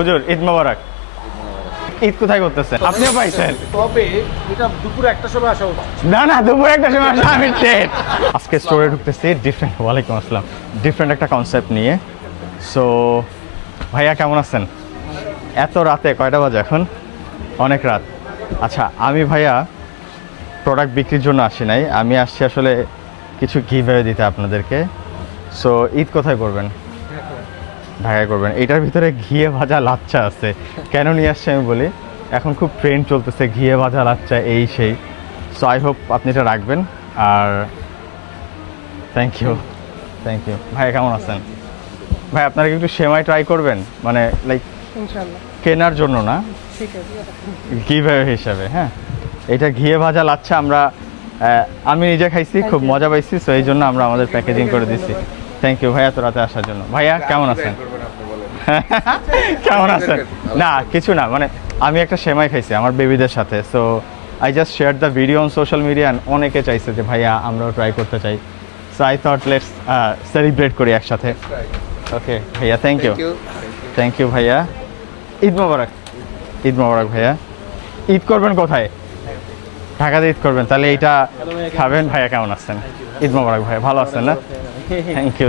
হুজুর ঈদ মোবারক। ঈদ কোথায় করতেছেন? আপনিও পাইছেন? তবে এটা দুপুরে একটা সময় আসা উচিত। না না, দুপুরে একটা সময় আসা আমি ডেট। আজকে স্টোরে ঢুকতেছি ডিফারেন্ট, ওয়ালাইকুম আসসালাম, ডিফারেন্ট একটা কনসেপ্ট নিয়ে। সো ভাইয়া কেমন আছেন? এত রাতে কয়টা বাজে এখন? অনেক রাত। আচ্ছা, আমি ভাইয়া প্রোডাক্ট বিক্রির জন্য আসি নাই, আমি আসছি আসলে কিছু গিভঅ্যাওয়ে দিতে আপনাদেরকে। সো ঈদ কোথায় করবেন? ঢাকায় করবেন। এটার ভিতরে ঘিয়ে ভাজা লাচ্চা আছে। কেন নিয়ে আসছি আমি বলি, এখন খুব ট্রেন্ড চলতেছে ঘিয়ে ভাজা লাচ্চা এই সেই। সো আই হোপ আপনি এটা রাখবেন। আর থ্যাংক ইউ ভাইয়া কেমন আছেন? ভাই আপনারা কি একটু সেমাই ট্রাই করবেন, মানে লাইক ইনশাআল্লাহ কেনার জন্য না, ঠিক আছে। গিভঅ্যাওয়ে হিসাবে। হ্যাঁ, এটা ঘিয়ে ভাজা লাচ্চা আমরা আমি নিজে খাইছি, খুব মজা পাইছি। সো এই জন্য আমরা আমাদের প্যাকেজিং করে দিচ্ছি। থ্যাংক ইউ ভাইয়া এত রাতে আসার জন্য। ভাইয়া কেমন আছেন? কেমন আছেন? না কিছু না, মানে আমি একটা সেমাই খাইছি আমার বেবিদের সাথে। So I just share the video on social media, অনেকে চাইছে যে ভাইয়া আমরাও ট্রাই করতে চাই। So I thought let's celebrate করি একসাথে। ওকে ভাইয়া, থ্যাংক ইউ ভাইয়া। ঈদ মোবারক। ঈদ মোবারক ভাইয়া। ঈদ করবেন কোথায়? ঢাকাতে ঈদ করবেন, তাহলে এইটা খাবেন। ভাইয়া কেমন আছেন? ঈদ মোবারক ভাইয়া, ভালো আছেন না?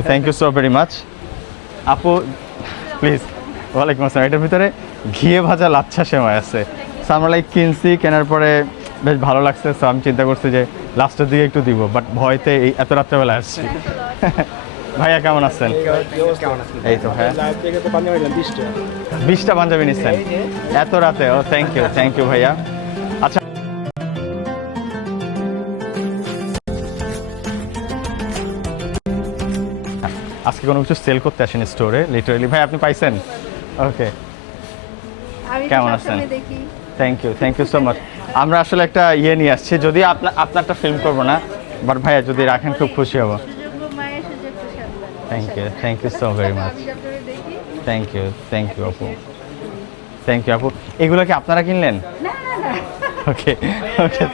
Thank you so very much. আপু প্লিজ। ওয়ালাইকুম আসসালাম। এটার ভিতরে ঘিয়ে ভাজা লাচ্ছা সেমাই আছে। সো আমরা লাইক কিনছি, কেনার পরে বেশ ভালো লাগছে। সো আমি চিন্তা করছি যে লাস্টের দিকে একটু দিব, বাট ভয়তে এই এত রাত্রেবেলা আসছি। ভাইয়া কেমন আছেন? এই তো ভাইয়া 20টা পাঞ্জাবি নিচ্ছেন এত রাতে? ও থ্যাংক ইউ ভাইয়া। আচ্ছা, আজকে কোনো কিছু সেল করতে আসেনি স্টোরে, লিটারালি। ভাই আপনি পাইছেন? ওকে, কেমন আছেন? Thank you so much. আমরা আসলে একটা ইয়ে নিয়ে আসছি, যদি আপনারটা ফিল্ম করবো না, বাট ভাইয়া যদি রাখেন খুব খুশি হব। Thank you so very much. Thank you আপু। আপু। এগুলো কি আপনারা কিনলেন? ওকে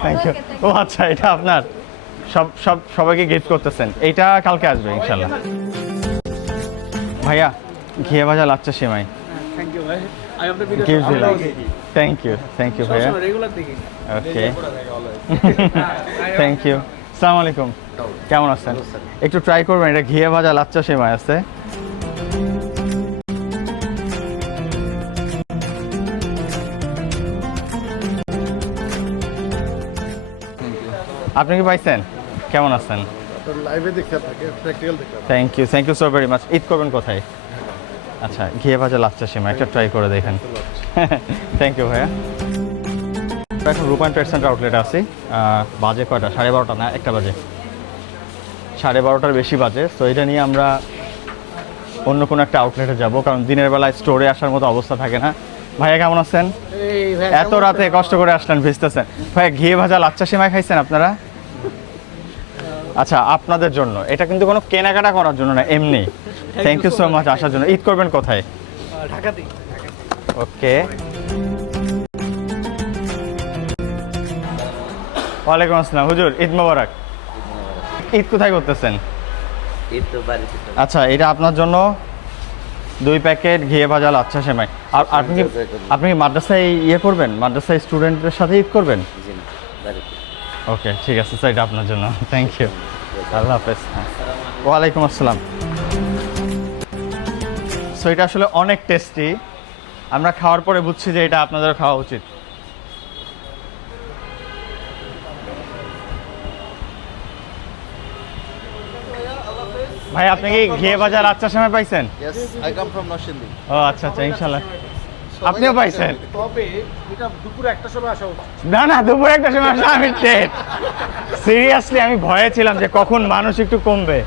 থ্যাংক ইউ। ও আচ্ছা, এটা আপনার সবাইকে গিফট করতেছেন। এইটা কালকে আসবে ইনশাল্লাহ। ভাইয়া ঘিয়ে ভাজা লাচ্চা সেমাই। থ্যাংক ইউ ভাই। আই আপনার video Gives you like. Thank you ভাইয়া। রেগুলার দেখি। Okay thank you. আসসালামু আলাইকুম, কেমন আছেন? একটু ট্রাই করবেন, এটা ঘিয়ে ভাজা লাচ্চা সেমাই আছে। আপনি কি পাইছেন? কেমন আছেন? লাইভে দেখতে থাকে, প্র্যাকটিক্যাল দেখতে। Thank you so very much. ঈদ করবেন কোথায়? আচ্ছা, ঘিয়ে ভাজা লাচ্চা সেমাই একটা ট্রাই করে দেখেন। থ্যাংক ইউ ভাইয়া। এখন রূপায়ণ ট্রেড সেন্টার আউটলেটে আছি। বাজে কয়টা? 12:30 না 1টা বাজে? 12:30টার বেশি বাজে। তো এটা নিয়ে আমরা অন্য কোনো একটা আউটলেটে যাব, কারণ দিনের বেলায় স্টোরে আসার মতো অবস্থা থাকে না। ভাইয়া কেমন আছেন? এত রাতে কষ্ট করে আসলেন, ভিজতেছেন। ভাইয়া ঘিয়ে ভাজা লাচ্চা সেমাই খাইছেন আপনারা? আচ্ছা, আপনাদের জন্য। এটা কিন্তু কোনো কেনাকাটা করার জন্য না, এমনি। থ্যাংক ইউ সো মাচ আসার জন্য। ঈদ করবেন কোথায়? ঢাকাতে। ওকে। ওয়ালাইকুম আসসালাম। হুজুর ঈদ মোবারক। ঈদ কোথায় করতেছেন? ঈদ তো বাড়িতে। আচ্ছা, এটা আপনার জন্য 2 প্যাকেট ঘিয়ে ভাজা লাচ্ছা সেমাই। আর আপনি কি মাদ্রাসায় ইয়ে করবেন? মাদ্রাসায় স্টুডেন্টদের সাথে ঈদ করবেন? জি না, বাড়িতে। ওকে ঠিক আছে স্যার, এটা আপনার জন্য। Thank you. আল্লাহ হাফেজ। ওয়ালাইকুম আসসালাম। সো এটা আসলে অনেক টেস্টি। আমরা খাওয়ার পরে বুঝছি যে এটা আপনাদের খাওয়া উচিত। ভাই আপনি কি ঘিয়ে ভাজা লাচ্চা সেমাই পাইছেন? Yes, I come from Nashindi. ও আচ্ছা ইনশাল্লাহ আপনিও পাইছেন। তবে এটা দুপুরে একটা সময় আসা উচিত। না না, দুপুরে একটা সময় আসলে আমি ডেট। সিরিয়াসলি আমি ভয়ে ছিলাম যে কখন মানুষ একটু কমবে,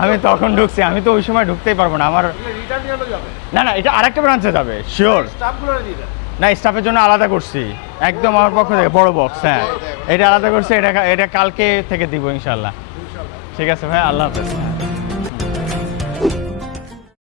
আমি তখন ঢুকছি। আমি তো ওই সময় ঢুকতেই পারবো না। আমার রিটার্ন নিয়ে যাবে। না এটা আরেকটা ব্রাঞ্চে যাবে শিওর। স্টাফগুলো দিয়ে দেন। না, স্টাফের জন্য আলাদা করছি একদম আমার পক্ষ থেকে, বড় বক্স। হ্যাঁ, এটা আলাদা করছি। এটা কালকে থেকে দিব ইনশাল্লাহ। ঠিক আছে ভাই, আল্লাহ হাফেজ।